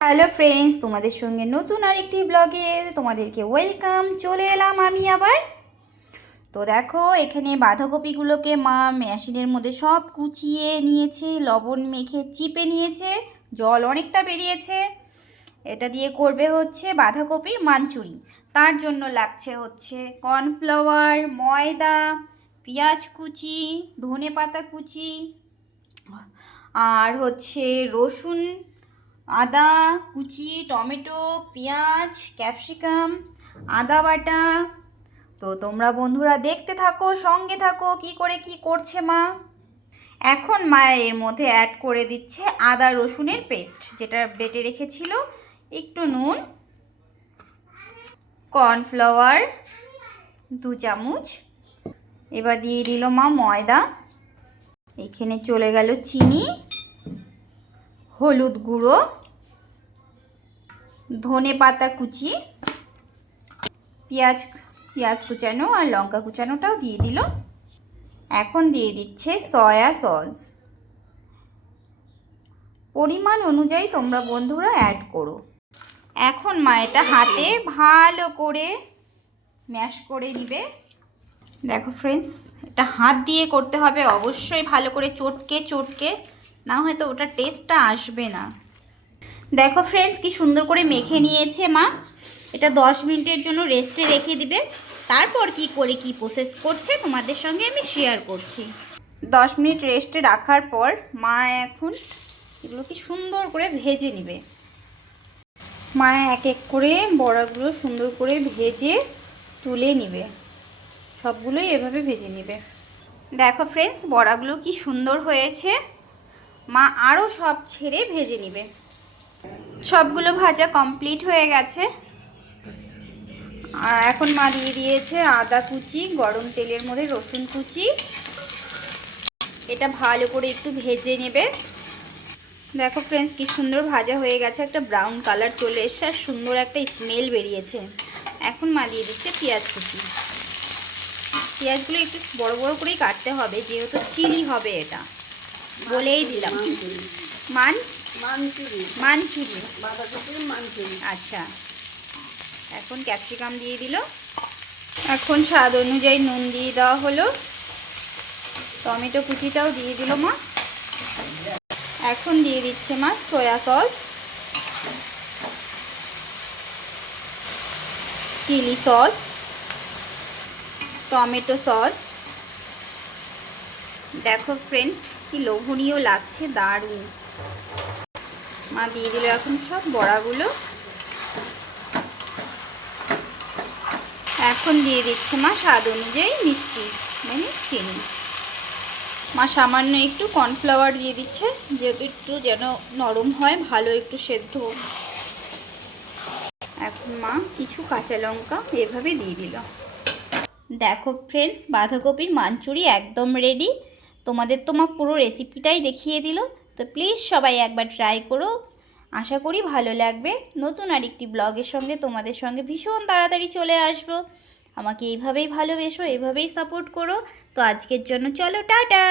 Hello friends, তোমাদের সঙ্গে নতুন আরেকটি ব্লগে তোমাদেরকে ওয়েলকাম। চলে এলাম আমি আবার। তো দেখো, এখানে বাঁধাকপিগুলোকে মা মেশিনের মধ্যে সব কুচিয়ে নিয়েছে, লবণ মেখে চিপে নিয়েছে, জল অনেকটা বেরিয়েছে। এটা দিয়ে করবে হচ্ছে বাঁধাকপির মাঞ্চুরি। তার জন্য লাগছে হচ্ছে কর্নফ্লাওয়ার, ময়দা, পেঁয়াজ কুচি, ধনেপাতা কুচি, আর হচ্ছে রসুন, আদা কুচি, টমেটো, পেঁয়াজ, ক্যাপসিকাম, আদা বাটা। তো তোমরা বন্ধুরা দেখতে থাকো, সঙ্গে থাকো কি করে কি করছে মা। এখন মা এর মধ্যে অ্যাড করে দিচ্ছে আদা রসুনের পেস্ট, যেটা বেটে রেখেছিল, একটু নুন, কর্নফ্লাওয়ার 2 চামচ। এবার দিয়ে দিল মা ময়দা। এখানে চলে গেল চিনি, হলুদ গুঁড়ো, ধনে পাতা কুচি, পেঁয়াজ কুচানো আর লঙ্কা কুচানোটাও দিয়ে দিল। এখন দিয়ে দিচ্ছে সয়া সস। পরিমাণ অনুযায়ী তোমরা বন্ধুরা অ্যাড করো। এখন মা এটা হাতে ভালো করে ম্যাশ করে নিবে। দেখো ফ্রেন্ডস, এটা হাত দিয়ে করতে হবে অবশ্যই, ভালো করে চটকে চটকে, না হয়তো ওটা টেস্টটা আসবে না। দেখো ফ্রেন্ডস, কি সুন্দর করে মেখে নিয়েছে মা। এটা 10 মিনিটের জন্য রেস্টে রেখে দিবে। তারপর কি করে কি প্রসেস করছে তোমাদের সঙ্গে আমি শেয়ার করছি। 10 মিনিট রেস্টে রাখার পর মা এখন এগুলো কি সুন্দর করে ভেজে নেবে। মা এক এক করে বড়াগুলো সুন্দর করে ভেজে তুলে নিবে। সবগুলোই এভাবে ভেজে নেবে। দেখো ফ্রেন্ডস, বড়াগুলো কি সুন্দর হয়েছে। মা আরও সব ছেড়ে ভেজে নেবে। সবগুলো ভাজা কমপ্লিট হয়ে গেছে। আর এখন মা দিয়ে দিয়েছে আদা কুচি, গরম তেলের মধ্যে রসুন কুচি। এটা ভালো করে একটু ভেজে নেবে। দেখো ফ্রেন্ডস, কি সুন্দর ভাজা হয়ে গেছে, একটা ব্রাউন কালার চলে এসছে আর সুন্দর একটা স্মেল বেরিয়েছে। এখন মা দিয়ে দিচ্ছে পেঁয়াজ কুচি। পেঁয়াজগুলো একটু বড় বড় করেই কাটতে হবে, যেহেতু চিলি হবে এটা, বলেই দিলাম। মাঞ্চুরি। আচ্ছা, এখন ক্যাপসিকাম দিয়ে দিল। এখন স্বাদ অনুযায়ী নুন দিয়ে দেওয়া হলো। টমেটো কুচিটাও দিয়ে দিল মা। এখন দিয়ে দিচ্ছে মা soya sauce, chilli sauce, tomato sauce. দেখো ফ্রেন্ড, কি লোভনীয় লাগছে, দারুণ। মা দিয়ে দিল এখন সব বড়াগুলো। এখন দিয়ে দিচ্ছে মা স্বাদ অনুযায়ী মিষ্টি, মানে চিনি। মা সামান্য একটু কর্নফ্লাওয়ার দিয়ে দিচ্ছে, যেহেতু একটু যেন নরম হয়, ভালো একটু সেদ্ধ। এখন মা কিছু কাঁচা লঙ্কা এভাবে দিয়ে দিল। দেখো ফ্রেন্ডস, বাঁধাকপির মাঞ্চুরি একদম রেডি। তোমাদের তো মা পুরো রেসিপিটাই দেখিয়ে দিল। তো প্লিজ সবাই একবার ট্রাই করো, আশা করি ভালো লাগবে। নতুন আরেকটি ব্লগের সঙ্গে তোমাদের সঙ্গে ভীষণ তাড়াতাড়ি চলে আসবো। আমাকে এইভাবেই ভালোবেসো, এইভাবেই সাপোর্ট করো। তো আজকের জন্য চলো, টাটা।